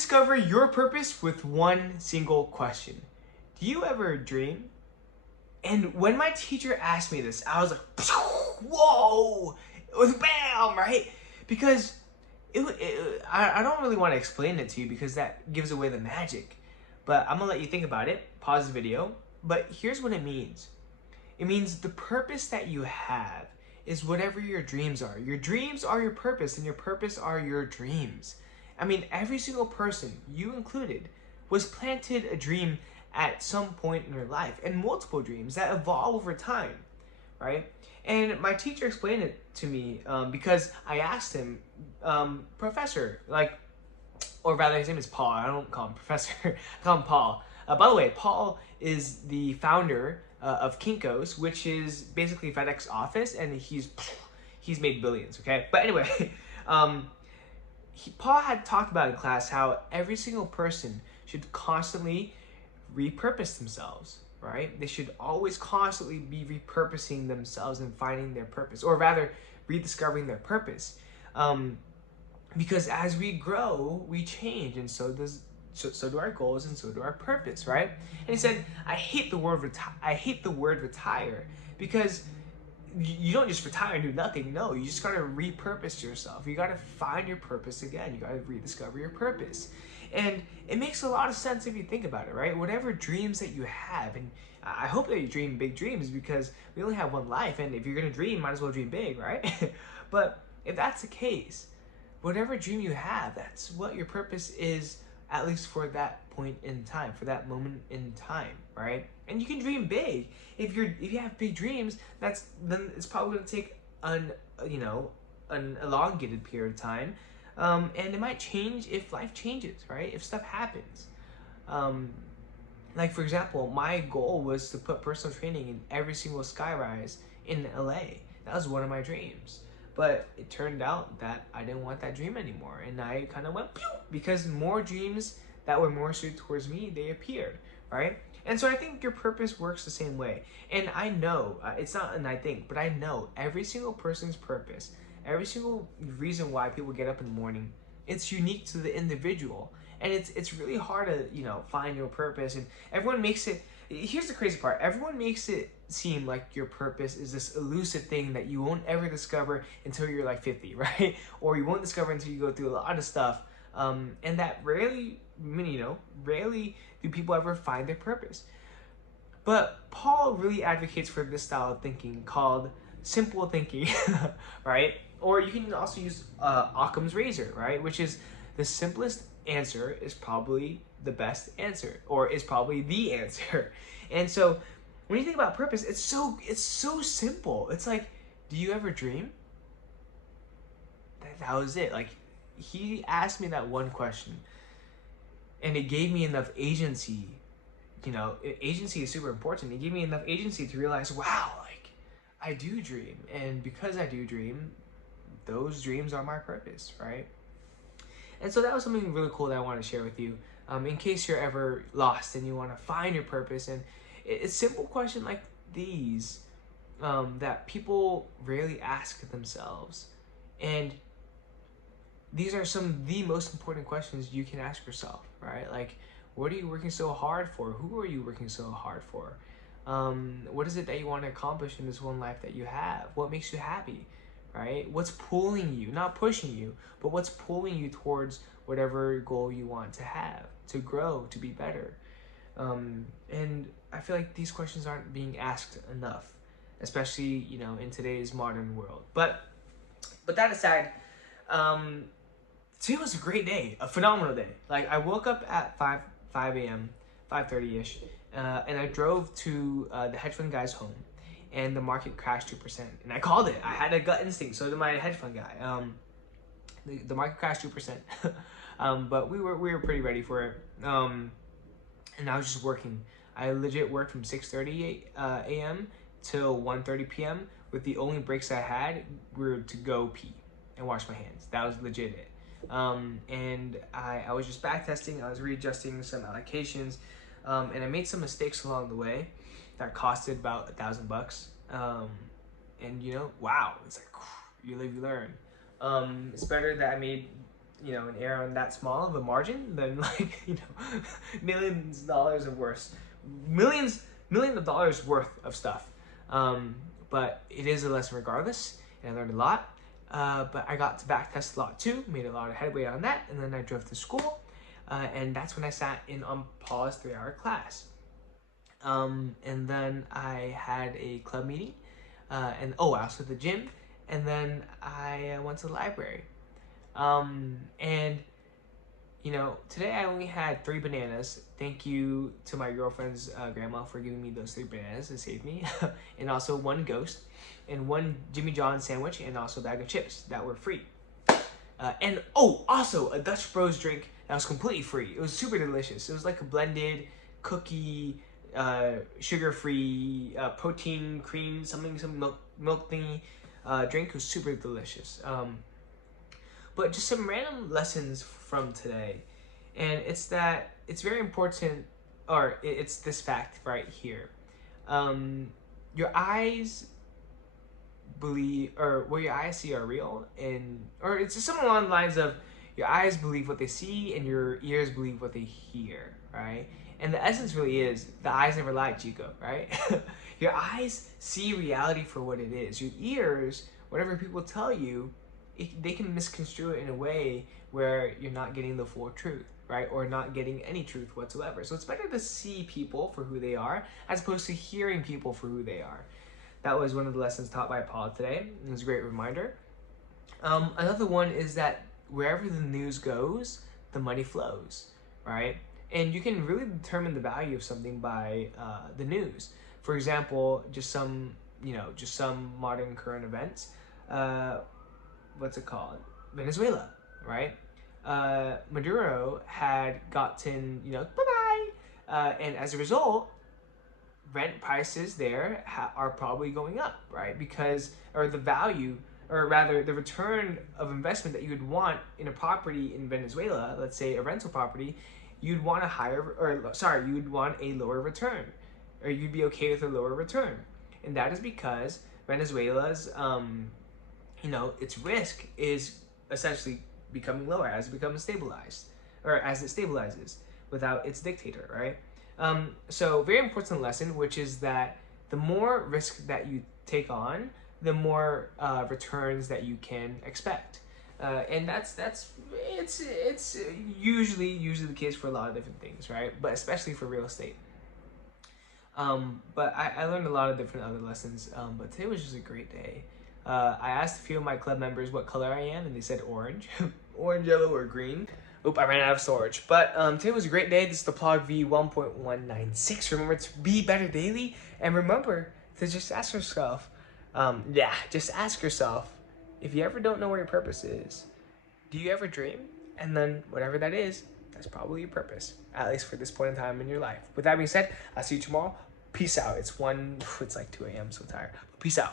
Rediscover your purpose with one single question. Do you ever dream? And when my teacher asked me this, I was like, whoa! It was bam, right? Because I don't really want to explain it to you because that gives away the magic. But I'm gonna let you think about it, pause the video. But here's what it means. It means the purpose that you have is whatever your dreams are. Your dreams are your purpose, and your purpose are your dreams. I mean, every single person, you included, was planted a dream at some point in their life, and multiple dreams that evolve over time, right? And my teacher explained it to me because I asked him, Professor, like, or rather his name is Paul, I don't call him Professor, I call him Paul. By the way, Paul is the founder of Kinko's, which is basically FedEx office, and he's made billions, okay? But anyway, Paul had talked about in class how every single person should constantly repurpose themselves, right? They should always constantly be repurposing themselves and finding their purpose, or rather rediscovering their purpose. Because as we grow, we change, and so do our goals, and so do our purpose, right? And he said, I hate the word retire, because you don't just retire and do nothing. No, you just gotta repurpose yourself. You gotta find your purpose again. You gotta rediscover your purpose. And it makes a lot of sense if you think about it, right? Whatever dreams that you have, and I hope that you dream big dreams, because we only have one life, and if you're gonna dream, might as well dream big, right? But if that's the case, whatever dream you have, that's what your purpose is, at least for that point in time, for that moment in time, right? And you can dream big. If you have big dreams, then it's probably gonna take an elongated period of time, and it might change if life changes, right? If stuff happens. Like for example, my goal was to put personal training in every single skyrise in LA. That was one of my dreams. But it turned out that I didn't want that dream anymore, and I kind of went pew, because more dreams that were more suited towards me, they appeared, right? And so I think your purpose works the same way. And I know, it's not an I think, but I know every single person's purpose, every single reason why people get up in the morning, it's unique to the individual. And it's really hard to, find your purpose, and everyone makes it, here's the crazy part, everyone makes it seem like your purpose is this elusive thing that you won't ever discover until you're like 50, right? Or you won't discover until you go through a lot of stuff, and that rarely do people ever find their purpose. But Paul really advocates for this style of thinking called simple thinking, right? Or you can also use Occam's razor, right? Which is the simplest answer is probably the best answer, or is probably the answer. And so when you think about purpose, it's so simple. It's like, do you ever dream? That was it. Like, he asked me that one question, and it gave me enough agency. Agency is super important. It gave me enough agency to realize, wow, like, I do dream. And because I do dream, those dreams are my purpose, right? And so that was something really cool that I want to share with you, in case you're ever lost and you want to find your purpose. And it's simple questions like these that people rarely ask themselves. And these are some of the most important questions you can ask yourself, right? Like, what are you working so hard for? Who are you working so hard for? What is it that you want to accomplish in this one life that you have? What makes you happy? Right? What's pulling you, not pushing you, but what's pulling you towards whatever goal you want to have, to grow, to be better. And I feel like these questions aren't being asked enough, especially, in today's modern world. But that aside, today was a great day, a phenomenal day. Like, I woke up at 5 a.m., 5:30-ish, and I drove to the hedge fund guy's home. And the market crashed 2%. And I called it. I had a gut instinct. So did my hedge fund guy. The market crashed 2%. But we were pretty ready for it. And I was just working. I legit worked from 6:30 a.m. till 1:30 p.m. with the only breaks I had were to go pee and wash my hands. That was legit it. And I was just back testing. I was readjusting some allocations. And I made some mistakes along the way that costed about $1,000. And wow, it's like, you live, you learn. It's better that I made you know, an error on that small of a margin, then like, you know, millions of dollars of worth, millions of dollars worth of stuff. But it is a lesson regardless, and I learned a lot. But I got to back test a lot too, made a lot of headway on that, and then I drove to school, and that's when I sat in on Paul's 3-hour class. And then I had a club meeting, and I also did the gym, and then I went to the library. And you know, today I only had 3 bananas. Thank you to my girlfriend's grandma for giving me those 3 bananas. It saved me. And also 1 Ghost, and 1 Jimmy John's sandwich, and also a bag of chips that were free. And also a Dutch Bros drink that was completely free. It was super delicious. It was like a blended cookie, sugar-free, protein cream, some milk thingy drink. It was super delicious. But just some random lessons from today, and it's that it's very important, or it's this fact right here. Your eyes believe, or what your eyes see are real, or it's just something along the lines of your eyes believe what they see and your ears believe what they hear, right? And the essence really is the eyes never lie, Chico, right? Your eyes see reality for what it is. Your ears, whatever people tell you, they can misconstrue it in a way where you're not getting the full truth, right? Or not getting any truth whatsoever. So it's better to see people for who they are as opposed to hearing people for who they are. That was one of the lessons taught by Paul today. It was a great reminder. Another one is that wherever the news goes, the money flows, right? And you can really determine the value of something by the news. For example, just some modern current events. What's it called? Venezuela, right? Maduro had gotten, bye-bye. And as a result, rent prices there are probably going up, right? Or the value, or rather the return of investment that you would want in a property in Venezuela, let's say a rental property, you'd want you would want a lower return, or you'd be okay with a lower return. And that is because Venezuela's, its risk is essentially becoming lower as it becomes stabilized, or as it stabilizes without its dictator, right? So very important lesson, which is that the more risk that you take on, the more returns that you can expect. And it's usually the case for a lot of different things, right? But especially for real estate. But I learned a lot of different other lessons, but today was just a great day. I asked a few of my club members what color I am, and they said orange. Orange, yellow, or green. Oop, I ran out of storage. But today was a great day. This is the PLOG V1.196. Remember to be better daily, and remember to just ask yourself, just ask yourself, if you ever don't know where your purpose is, do you ever dream? And then whatever that is, that's probably your purpose, at least for this point in time in your life. With that being said, I'll see you tomorrow. Peace out. It's like 2 a.m. So tired. Peace out.